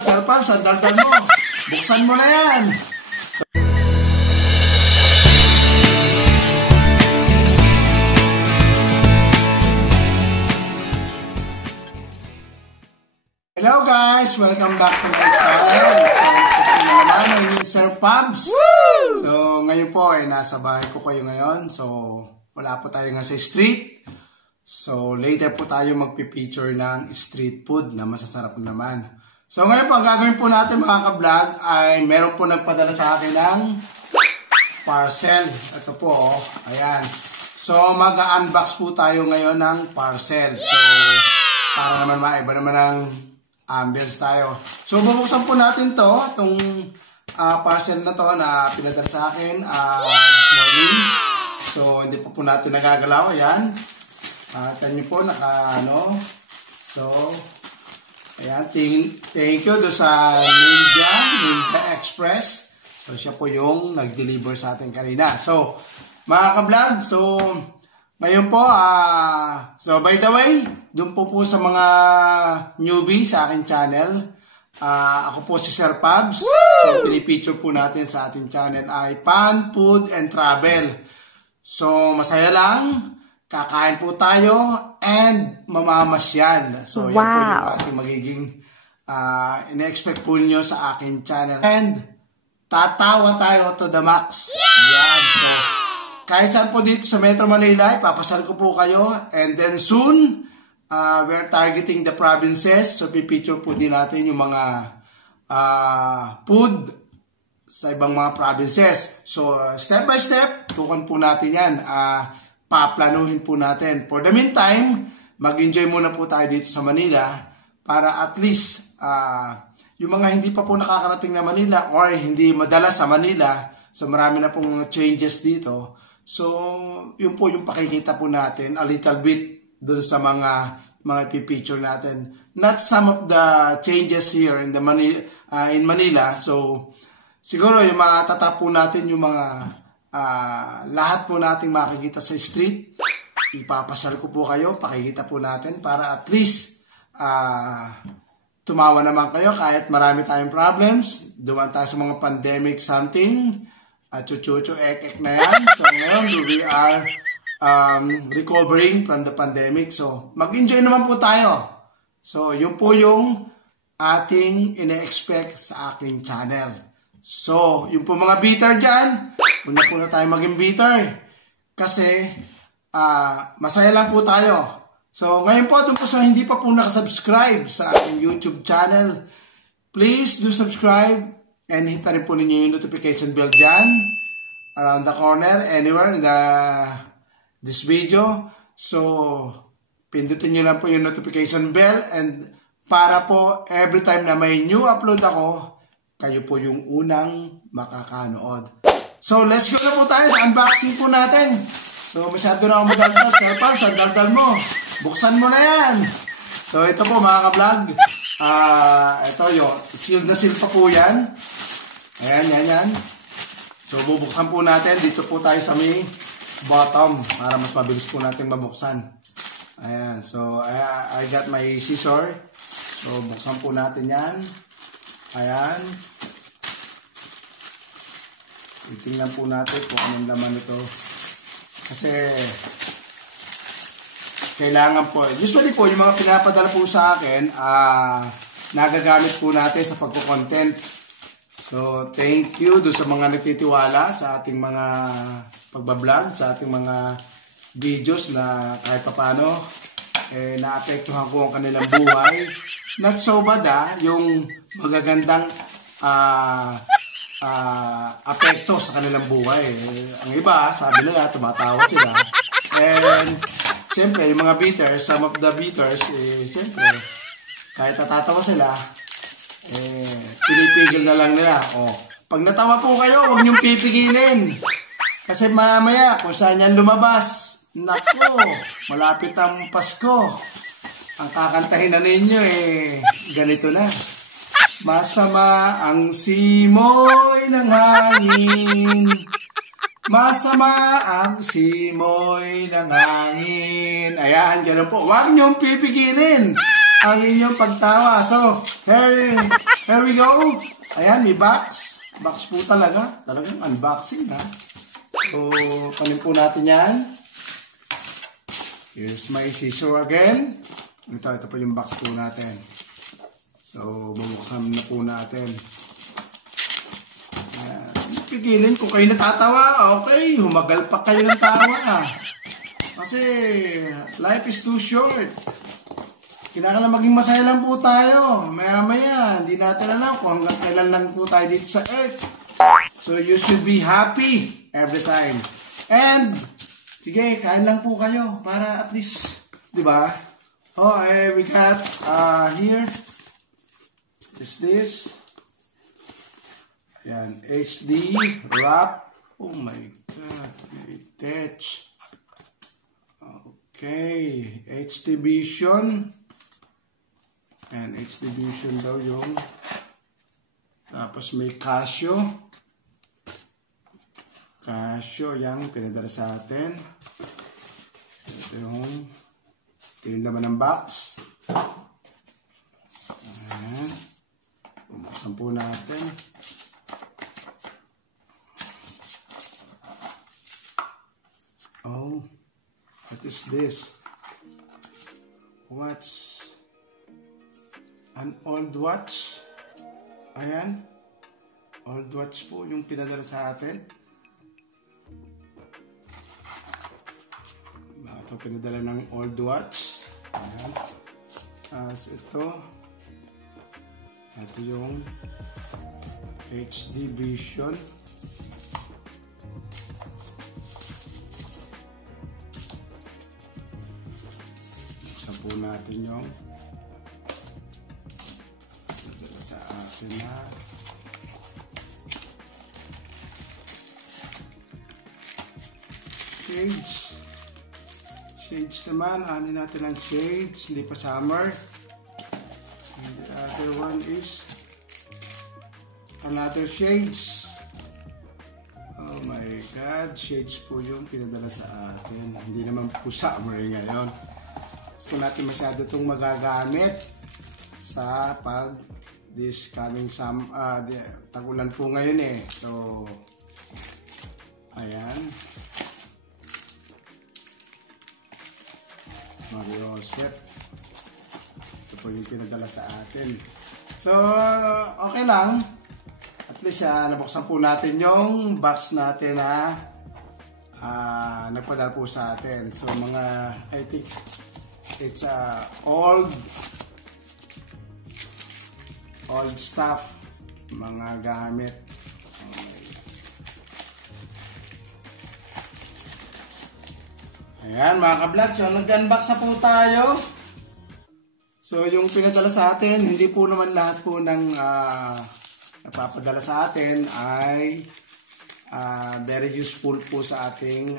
Cellphone, sa daldal mo. Buksan mo na yan. Hello guys! Welcome back to my channel. So, ito naman ang Sir Pabs. So, ngayon po ay nasa bahay ko kayo ngayon. So, wala po tayo nga sa street. So, later po tayo magpipicture ng street food na masasarap naman. So, ngayon po, ang gagawin po natin mga ka-vlog ay meron po nagpadala sa akin ng parcel. Ito po, oh. Ayan. So, mag-unbox po tayo ngayon ng parcel. So, para naman maiba naman ang ambience tayo. So, bubuksan po natin to, itong parcel na to na pinadala sa akin this morning. So, hindi po natin nagagalaw. Ayan. Atan nyo po, So, ayan. Thank you do sa Ninja Express. So, siya po yung nag-deliver sa atin kanina. So, mga ka-vlog, so, ngayon po, so by the way, doon po sa mga newbie sa aking channel, ako po si Sir Pabs. So, pinipicture po natin sa ating channel ay Pan, Food, and Travel. So, masaya lang, kakain po tayo, and mamamasyal. So, yan po yung ating magiging ina-expect po nyo sa aking channel. And, tatawa tayo to the max. Yan. So, kahit saan po dito sa Metro Manila, ipapasal ko po kayo. And then soon, we're targeting the provinces. So, pipicture po din natin yung mga food sa ibang mga provinces. So, step by step, tukan po natin yan. Paplanuhin po natin. For the meantime, mag-enjoy muna po tayo dito sa Manila para at least yung mga hindi pa po nakakarating na Manila or hindi madala sa Manila, so marami na pong changes dito. So, yun po yung pakikita po natin a little bit dun sa mga pipicture natin. Not some of the changes here in Manila. So, siguro yung matatap po natin yung mga lahat po nating makikita sa street. Ipapasal ko po kayo, pakikita po natin para at least tumawa naman kayo kahit marami tayong problems. Dumaan tayo sa mga pandemic something. Chuchucho, ek na yan. So ngayon, we are recovering from the pandemic. So, mag-enjoy naman po tayo. So, yun po yung ating ina-expect sa aking channel. So, yung po mga bitter dyan, una po na tayo maging bitter. Kasi, masaya lang po tayo. So, ngayon po, po sa hindi pa po nakasubscribe sa aking YouTube channel, please do subscribe. And hit na rin po ninyo yung notification bell dyan. Around the corner, anywhere in this video. So, pindutin nyo lang po yung notification bell. And para po, every time na may new upload ako, kayo po yung unang makakanood. So, let's go na po tayo sa unboxing po natin. So, masyado na ako madaldal. Cellphone, sa daldal mo. Buksan mo na yan. So, ito po mga ka-vlog. Ito yun. Sealed na seal pa po yan. Ayan, yan. So, bubuksan po natin. Dito po tayo sa may bottom para mas mabilis po natin mabuksan. Ayan. So, I got my scissor. So, buksan po natin yan. Ayan. Titingnan po natin kung anong laman ito. Kasi, kailangan po. Usually po, yung mga pinapadala po sa akin, nagagamit po natin sa pagko-content. So, thank you do sa mga nagtitiwala sa ating mga pagbablog, sa ating mga videos na kahit paano naapektuhan ko ang kanilang buhay. Not so bad yung magagandang apekto sa kanilang buhay. Ang iba, sabi nila, tumatawa sila. And, siyempre, yung mga beaters, some of the beaters, siyempre, kahit natatawa sila, pinipigil na lang nila. Pag natawa po kayo, huwag niyong pipigilin. Kasi mamaya, kung saan yan lumabas, naku, malapit ang Pasko. Ang kakantahin na ninyo, ganito na. Masama ang simoy ng hangin. Masama ang simoy ng hangin. Ayan, ganun po. Huwag niyong pipigilin ang inyong pagtawa. So, here we go. Ayan, may box. Box po talaga. Talagang unboxing, ha. So, panin po natin yan. Here's my scissor again. Ito po yung box po natin. So, bubuksan na po natin. Ayan. Pigilin kung kayo natatawa. Okay, humagal pa kayo ng tawa. Kasi, life is too short. Kinakailangan maging masaya lang po tayo. Maya-maya, hindi natin alam kung hanggang kailan lang po tayo dito sa earth. So, you should be happy every time. And, sige, kain lang po kayo para at least, di ba? Oh, we got here. Is this? Ayan, HD wrap. Oh my God, may touch. Okay, HD Vision. And HD Vision daw yung. Tapos may Casio. Casio, yung pinadala sa atin. So, ito yung laman ng box. Ayan. Bumuksan po natin. Oh, what is this? What's an old watch? Ayan. Old watch po yung pinadala sa atin. Ito pinadala ng old watch. Ayan. As ito. Ito yung HD Vision. Buksan po natin yung sa atin na shades naman. Ano natin ang shades, hindi pa summer. And the other one is another shades. Oh my God, shades po yung pinadala sa atin. Hindi naman po summer ngayon. So natin masyado itong magagamit sa pag this coming tagulan po ngayon eh. So, ayan. Mariosep. Ito po yung pinadala sa atin. So, okay lang. At least, nabuksan po natin yung box natin na nagpadala po sa atin. So, mga, I think, it's old stuff, mga gamit. Ayan mga ka-vlog, so nag-unbox na po tayo. So yung pinadala sa atin, hindi po naman lahat po ng napapadala sa atin ay very useful po sa ating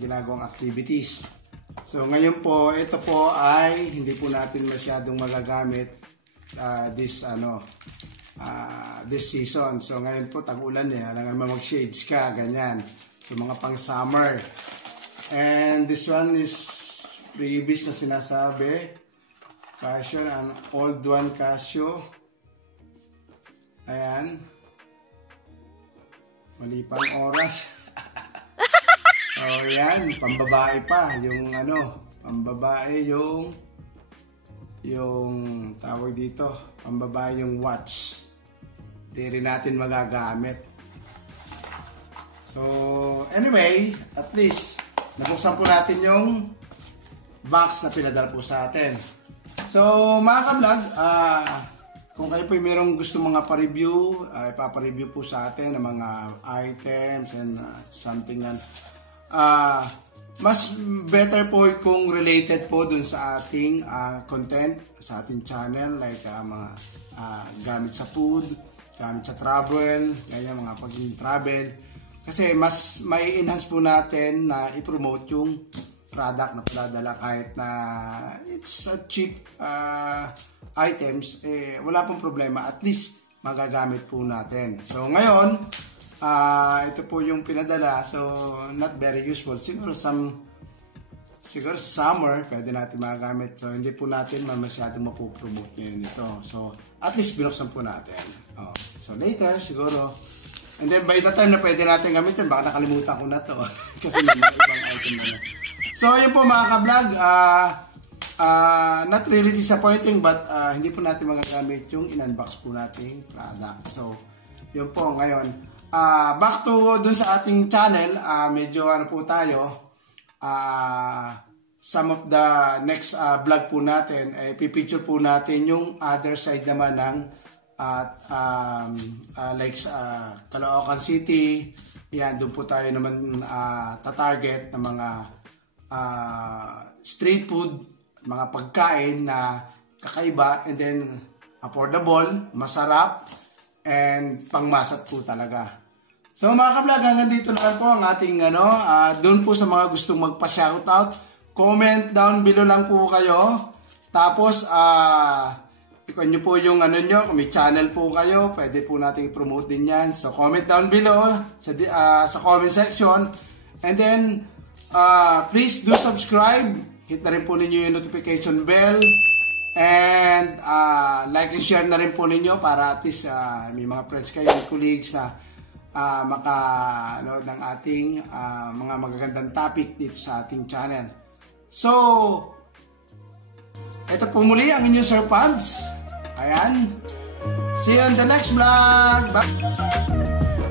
ginagawang activities. So ngayon po, ito po ay hindi po natin masyadong magagamit this season. So ngayon po tag-ulan eh, alangan mo mag-shades ka, ganyan. So mga pang summer. And this one is previous na sinasabi. Casio, an old one Casio. Ayan. Mali pang oras. Oh yan, pambabae pa. Yung pambabae yung tawag dito, pambabae yung watch. Di rin natin magagamit. So, anyway, at least, nabuksan po natin yung box na pinadala po sa atin. So, mga ka-vlog, kung kayo po mayroong gusto mga pa-review, ipapa-review po sa atin ng mga items and something na mas better po kung related po dun sa ating content, sa ating channel, like mga gamit sa food, gamit sa travel, ganyan mga pag-travel. Kasi mas may enhance po natin na i-promote yung product na padadala kahit na it's a cheap items, wala pong problema, at least magagamit po natin. So ngayon, ito po yung pinadala, so not very useful. Siguro some siguro sa summer, pwede natin magagamit. So, hindi po natin masyadong mapupromote ngayon ito. So, at least binuksan po natin. So, later, siguro. And then, by the time na pwede natin gamitin, baka nakalimutan ko na to. Kasi may mga ibang item na. So, yun po mga ka-vlog. Not really disappointing, but hindi po natin magagamit yung in-unbox po nating product. So, yun po ngayon. Back to dun sa ating channel, medyo ano po tayo, some of the next vlog po natin, pipicture po natin yung other side naman ng like Caloocan City. Yan, doon po tayo naman tatarget ng mga street food, mga pagkain na kakaiba and then affordable, masarap, and pangmasat po talaga. So mga ka-vlog, hanggang dito na po ang ating doon po sa mga gustong magpa-shoutout, comment down below lang po kayo. Tapos ikon nyo po yung nyo, kung may channel po kayo, pwede po natin i-promote din yan. So comment down below sa comment section. And then please do subscribe. Hit na rin po ninyo yung notification bell. And like and share na rin po ninyo para at least may mga friends kayo, colleagues na makanood ng ating mga magagandang topic dito sa ating channel. So, ito po muli ang inyong Sir Pabs. Ayan. See you on the next vlog. Bye!